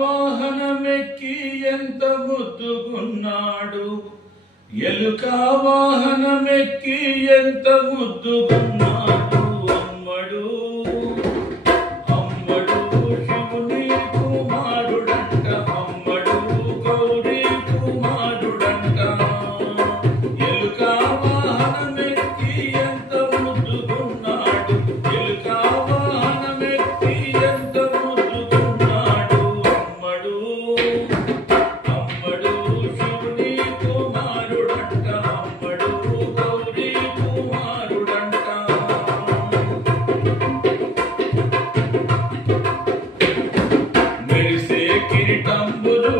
వాహనమెక్కి ఎంత ముద్దుగున్నాడు, ఎలుక వాహనమెక్కి ఎంత ముద్దుగున్నాడు. అమ్మడు అమ్మడు శివుని కుమారుడంట, అమ్మడు గౌరీ కుమారుడంట. ఎలుక వాహనమెక్కి ఎంత ముద్దుగున్నాడు, ఎలుక వాహనమెక్కి ఎంత ముద్దుగున్నాడు. అమ్మడు అమ్మడు శివుని కుమారుడంట, అమ్మడు గౌరీ కుమారుడంట. మెరిసే కిరీటంబులు